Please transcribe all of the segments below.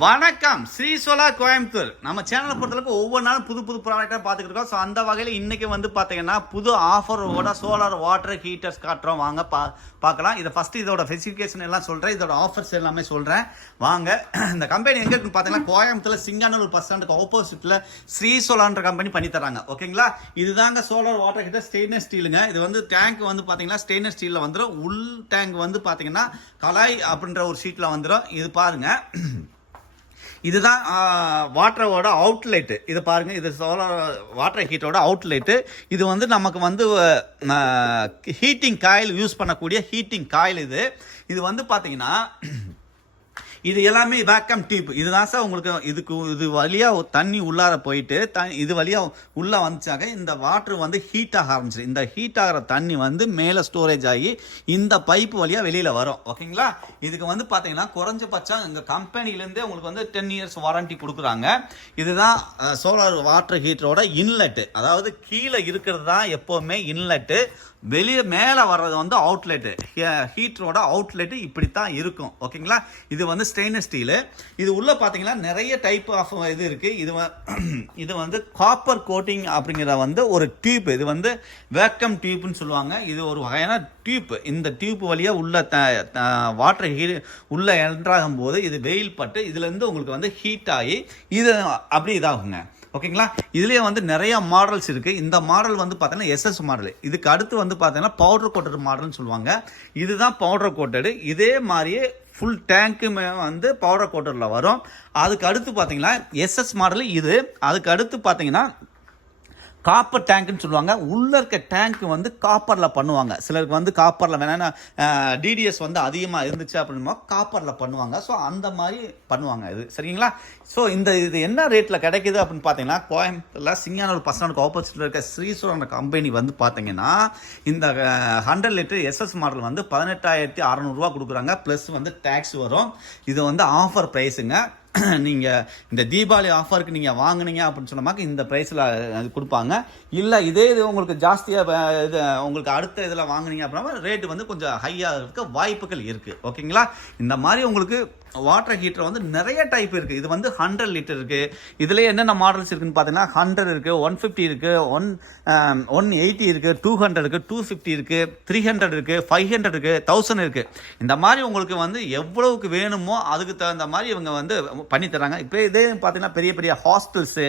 வணக்கம் ஸ்ரீ சோலார் கோயம்புத்தூர். நம்ம சேனலை பொறுத்தளவுக்கு ஒவ்வொரு நாளும் புது புது ப்ராடக்டாக பார்த்துக்கிட்டு இருக்கோம். ஸோ அந்த வகையில் இன்றைக்கி வந்து பார்த்தீங்கன்னா புது ஆஃபரோட சோலார் வாட்டர் ஹீட்டர்ஸ் காட்டுறோம். வாங்க பார்க்கலாம். இதை ஃபஸ்ட்டு இதோட ஸ்பெசிஃபிகேஷன் எல்லாம் சொல்கிறேன், இதோட ஆஃபர்ஸ் எல்லாமே சொல்கிறேன். வாங்க. இந்த கம்பெனி எங்கே இருக்குன்னு பார்த்தீங்கன்னா கோயம்புத்தூரில் சிங்கானூர் பஸ் ஸ்டாண்டுக்கு ஆப்போசிட்டில் ஸ்ரீ சோலார்ன்ற கம்பெனி பண்ணி தராங்க. ஓகேங்களா? இதுதாங்க சோலார் வாட்டர் ஹீட்டர், ஸ்டெயின்லெஸ் ஸ்டீலுங்க. இது வந்து டேங்க் வந்து பார்த்தீங்கன்னா ஸ்டெயின்லெஸ் ஸ்டீலில் வந்துடும். உள் டேங்க் வந்து பார்த்தீங்கன்னா கலாய் அப்படின்ற ஒரு ஷீட்டில் வந்துடும். இது பாருங்கள், இதுதான் வாட்டரோட அவுட்லெட்டு. இது பாருங்கள், இது சோலார் வாட்டர் ஹீட்டரோட அவுட்லெட்டு. இது வந்து நமக்கு வந்து ஹீட்டிங் காயில் யூஸ் பண்ணக்கூடிய ஹீட்டிங் காயில். இது வந்து பார்த்தீங்கன்னா இது எல்லாமே வேக்கம் டியூப். இதுதான் சார் உங்களுக்கு இது வழியாக தண்ணி உள்ளார போயிட்டு இது வழியாக உள்ளே வந்துச்சாக்க இந்த வாட்டர் வந்து ஹீட் ஆக ஆரம்பிச்சிடும். இந்த ஹீட் ஆகிற தண்ணி வந்து மேலே ஸ்டோரேஜ் ஆகி இந்த பைப்பு வழியாக வெளியில் வரும். ஓகேங்களா? இதுக்கு வந்து பார்த்தீங்கன்னா குறைஞ்சபட்சம் எங்கள் கம்பெனிலேருந்தே உங்களுக்கு வந்து 10 இயர்ஸ் வாரண்டி கொடுக்குறாங்க. இதுதான் சோலார் வாட்டர் ஹீட்டரோட இன்லெட்டு. அதாவது கீழே இருக்கிறது தான் எப்போவுமே இன்லெட்டு, வெளியே மேலே வர்றது வந்து அவுட்லெட்டு. ஹீட்டரோட அவுட்லெட்டு இப்படித்தான் இருக்கும். ஓகேங்களா? இது வந்து ஸ்டெயின்லெஸ் ஸ்டீலு. இது உள்ளே பார்த்தீங்கன்னா நிறைய டைப் ஆஃப் இது இருக்குது. இது வந்து காப்பர் கோட்டிங் அப்படிங்கிற வந்து ஒரு டியூப். இது வந்து வேக்கம் டியூப்னு சொல்லுவாங்க. இது ஒரு வகையான டியூப். இந்த டியூப் வழியாக உள்ள வாட்டர் உள்ளே என்ட்ராகும் போது இது வெயில் பட்டு இதுலேருந்து உங்களுக்கு வந்து ஹீட் ஆகி இது அப்படி இதாகுங்க. ஓகேங்களா? இதுலேயே வந்து நிறைய மாடல்ஸ் இருக்குது. இந்த மாடல் வந்து பார்த்தீங்கன்னா எஸ்எஸ் மாடல். இதுக்கு அடுத்து வந்து பார்த்தீங்கன்னா பவுடர் கோட்டட் மாடல்னு சொல்லுவாங்க. இதுதான் பவுடர் கோட்டடு. இதே மாதிரியே ஃபுல் டேங்க்குமே வந்து பவுடர் கோட்டடில் வரும். அதுக்கு அடுத்து பார்த்தீங்கன்னா எஸ்எஸ் மாடல் இது. அதுக்கு அடுத்து பார்த்தீங்கன்னா காப்பர் டேங்க்னு சொல்லுவாங்க. உள்ளே இருக்க டேங்க் வந்து காப்பரில் பண்ணுவாங்க. சிலருக்கு வந்து காப்பரில் வேணா டிடிஎஸ் வந்து அதிகமாக இருந்துச்சு அப்படின்னா காப்பரில் பண்ணுவாங்க. ஸோ அந்த மாதிரி பண்ணுவாங்க இது. சரிங்களா? ஸோ இது என்ன ரேட்டில் கிடைக்குது அப்படின்னு பார்த்தீங்கன்னா கோயம்புத்தூரில் சிங்கானூர் பஸ் ஸ்டாண்டுக்கு ஆப்போசிட்டில் இருக்க ஸ்ரீசோலார் கம்பெனி வந்து பார்த்தீங்கன்னா இந்த 100 லிட்டர் எஸ்எஸ் மாடல் வந்து 18,600 கொடுக்குறாங்க. ப்ளஸ் வந்து டேக்ஸ் வரும். இது வந்து ஆஃபர் ப்ரைஸுங்க. நீங்கள் இந்த தீபாவளி ஆஃபருக்கு நீங்கள் வாங்கினீங்க அப்படின்னு சொன்னமாக்க இந்த ப்ரைஸில் கொடுப்பாங்க. இல்லை இது உங்களுக்கு ஜாஸ்தியாக இது உங்களுக்கு அடுத்த இதில் வாங்கினீங்க அப்படின்னா ரேட்டு வந்து கொஞ்சம் ஹையாக இருக்க வாய்ப்புகள் இருக்குது. ஓகேங்களா? இந்த மாதிரி உங்களுக்கு வாட்டர் ஹீட்டர் வந்து நிறைய டைப் இருக்குது. இது வந்து 100 லிட்டர் இருக்குது. இதில் என்னென்ன மாடல்ஸ் இருக்குதுன்னு பார்த்தீங்கன்னா 100 இருக்குது, 150 இருக்குது, 180 இருக்குது, 200 இருக்குது, 250 இருக்குது, 300 இருக்குது, 500 இருக்குது, 1000 இருக்குது. இந்த மாதிரி உங்களுக்கு வந்து எவ்வளவுக்கு வேணுமோ அதுக்கு தகுந்த மாதிரி இவங்க வந்து பண்ணி தராங்க. இப்போ இதே பார்த்தீங்கன்னா பெரிய பெரிய ஹாஸ்டல்ஸு,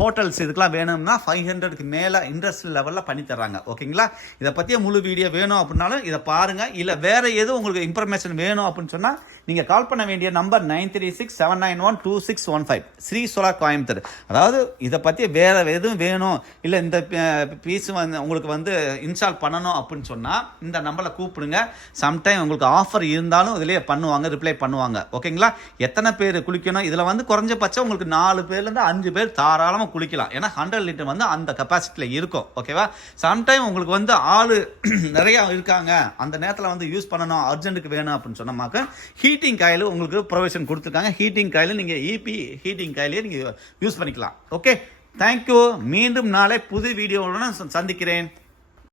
ஹோட்டல்ஸ் இதுக்கெலாம் வேணும்னா 500க்கு மேலே இண்டஸ்ட்ரியல் லெவலில் பண்ணி தராங்க. ஓகேங்களா? இதை பற்றிய முழு வீடியோ வேணும் அப்படின்னாலும் இதை பாருங்கள். இல்லை வேறு எதுவும் உங்களுக்கு இன்ஃபர்மேஷன் வேணும் அப்படின்னு சொன்னால் நீங்கள் கால் பண்ண வேண்டிய நம்பர் 9367912615 ஸ்ரீ சோலார் கோயம்புத்தூர். அதாவது இதை பற்றி வேறு எதுவும் வேணும், இல்லை இந்த பீஸ் வந்து உங்களுக்கு வந்து இன்ஸ்டால் பண்ணணும் அப்படின்னு சொன்னால் இந்த நம்பரில் கூப்பிடுங்க. சம்டைம் உங்களுக்கு ஆஃபர் இருந்தாலும் இதிலே பண்ணுவாங்க, ரிப்ளை பண்ணுவாங்க. ஓகேங்களா? எத்தனை பேர் குளிக்கணும், இதில் வந்து குறைஞ்சபட்சம் உங்களுக்கு 4 பேர்லேருந்து 5 பேர் தாராளமாக குளிக்கலாம். ஏன்னா 100 லிட்டர் வந்து அந்த கெப்பாசிட்டியில் இருக்கும். ஓகேவா? சம்டைம் உங்களுக்கு வந்து ஆள் நிறையா இருக்காங்க, அந்த நேரத்தில் வந்து யூஸ் பண்ணணும், அர்ஜென்ட்டுக்கு வேணும் அப்படின்னு சொன்னமாக்க ஹீட்டிங் காயில் உங்களுக்கு ப்ரொவிஷன் கொடுத்துருக்காங்க. ஹீட்டிங் காயில் நீங்கள் இபி ஹீட்டிங் காயிலே நீங்கள் யூஸ் பண்ணிக்கலாம். Okay, thank you. மீண்டும் நாளை புது வீடியோவுடன் சந்திக்கிறேன்.